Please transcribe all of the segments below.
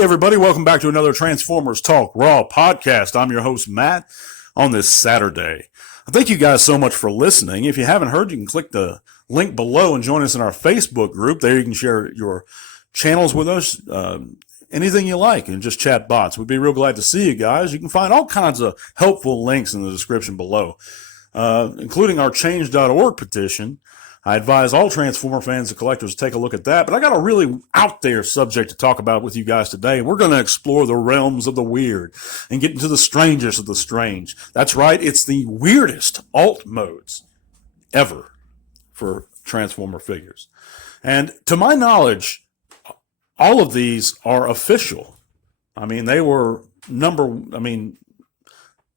Hey, everybody, welcome back to another Transformers Talk Raw podcast. I'm your host, Matt, on this Saturday. Thank you guys so much for listening. If you haven't heard, you can click the link below and join us in our Facebook group. There you can share your channels with us, anything you like, and just chat bots. We'd be real glad to see you guys. You can find all kinds of helpful links in the description below, including our change.org petition. I advise all Transformer fans and collectors to take a look at that. But I got a really out there subject to talk about with you guys today. We're going to explore the realms of the weird and get into the strangest of the strange. That's right. It's the weirdest alt modes ever for Transformer figures. And to my knowledge, all of these are official. I mean, they were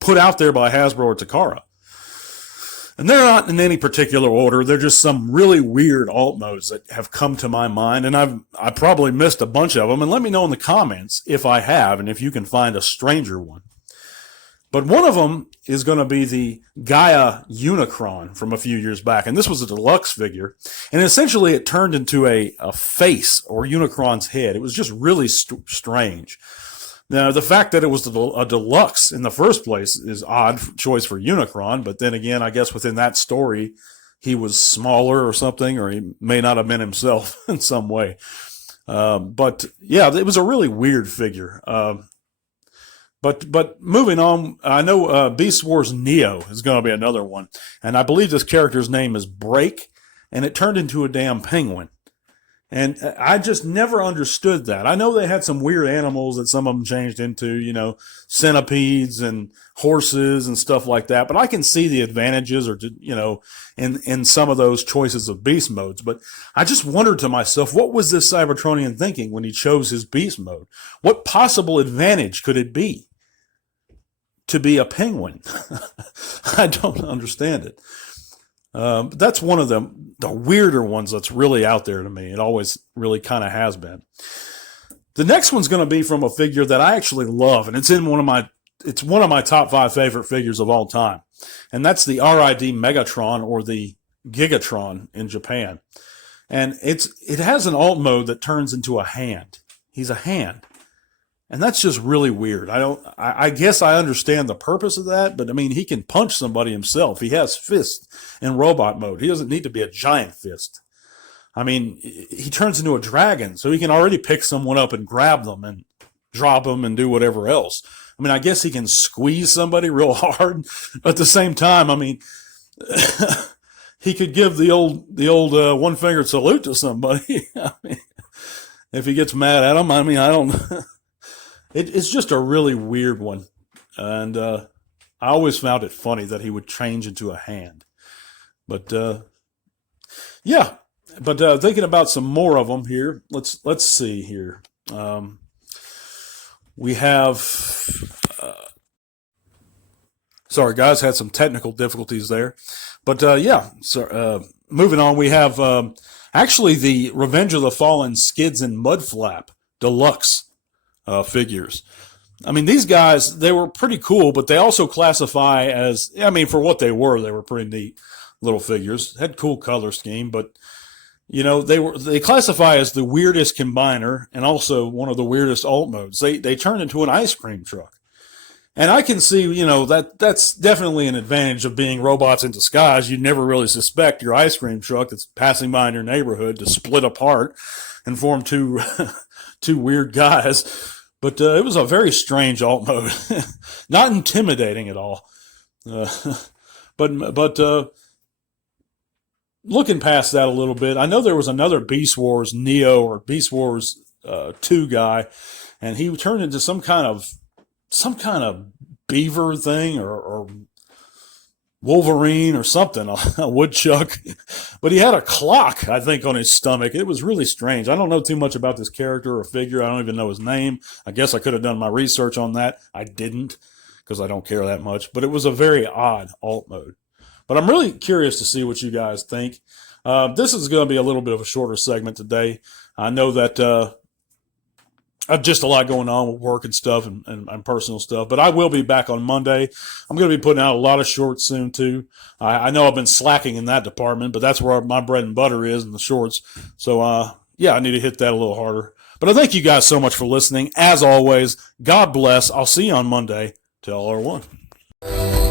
put out there by Hasbro or Takara. And they're not in any particular order. They're just some really weird alt modes that have come to my mind. And I probably missed a bunch of them. And let me know in the comments if I have and if you can find a stranger one. But one of them is going to be the Gaia Unicron from a few years back. And this was a deluxe figure. And essentially it turned into a face or Unicron's head. It was just really strange. Now, the fact that it was a deluxe in the first place is odd choice for Unicron, but then again, I guess within that story, he was smaller or something, or he may not have been himself in some way. But yeah, it was a really weird figure. But moving on, I know Beast Wars Neo is going to be another one, and I believe this character's name is Break, and it turned into a damn penguin. And I just never understood that. I know they had some weird animals that some of them changed into, centipedes and horses and stuff like that. But I can see the advantages in some of those choices of beast modes. But I just wondered to myself, what was this Cybertronian thinking when he chose his beast mode? What possible advantage could it be to be a penguin? I don't understand it. But that's one of the weirder ones that's really out there to me. It always really kind of has been. The next one's going to be from a figure that I actually love, and it's one of my top 5 favorite figures of all time. And that's the RID Megatron, or the Gigatron in Japan. And it has an alt mode that turns into a hand. He's a hand. And that's just really weird. I guess I understand the purpose of that, but I mean, he can punch somebody himself. He has fists in robot mode. He doesn't need to be a giant fist. I mean, he turns into a dragon, so he can already pick someone up and grab them and drop them and do whatever else. I mean, I guess he can squeeze somebody real hard. But at the same time, I mean, he could give the old one-fingered salute to somebody. I mean, if he gets mad at him, I mean, I don't... It's just a really weird one. And I always found it funny that he would change into a hand. But, yeah. But thinking about some more of them here, let's see here. We have... sorry, guys, had some technical difficulties there. But, yeah. So, moving on, we have actually the Revenge of the Fallen Skids and Mudflap Deluxe figures. I mean, these guys, they were pretty cool, but they also classify as, I mean, for what they were pretty neat little figures. Had cool color scheme, but they classify as the weirdest combiner and also one of the weirdest alt modes. They turn into an ice cream truck. And I can see, that's definitely an advantage of being robots in disguise. You never really suspect your ice cream truck that's passing by in your neighborhood to split apart and form two weird guys. But it was a very strange alt mode. Not intimidating at all. But looking past that a little bit, I know there was another Beast Wars Neo or Beast Wars 2 guy, and he turned into some kind of beaver thing or Wolverine or something, a woodchuck. But he had a clock, I think, on his stomach. It was really strange. I don't know too much about this character or figure. I don't even know his name. I guess I could have done my research on that. I didn't, because I don't care that much. But it was a very odd alt mode. But I'm really curious to see what you guys think. This is going to be a little bit of a shorter segment today. I know that I've just a lot going on with work and stuff and personal stuff, but I will be back on Monday. I'm going to be putting out a lot of shorts soon too. I know I've been slacking in that department, but that's where my bread and butter is, in the shorts. So, yeah, I need to hit that a little harder. But I thank you guys so much for listening. As always, God bless. I'll see you on Monday. Till all are one.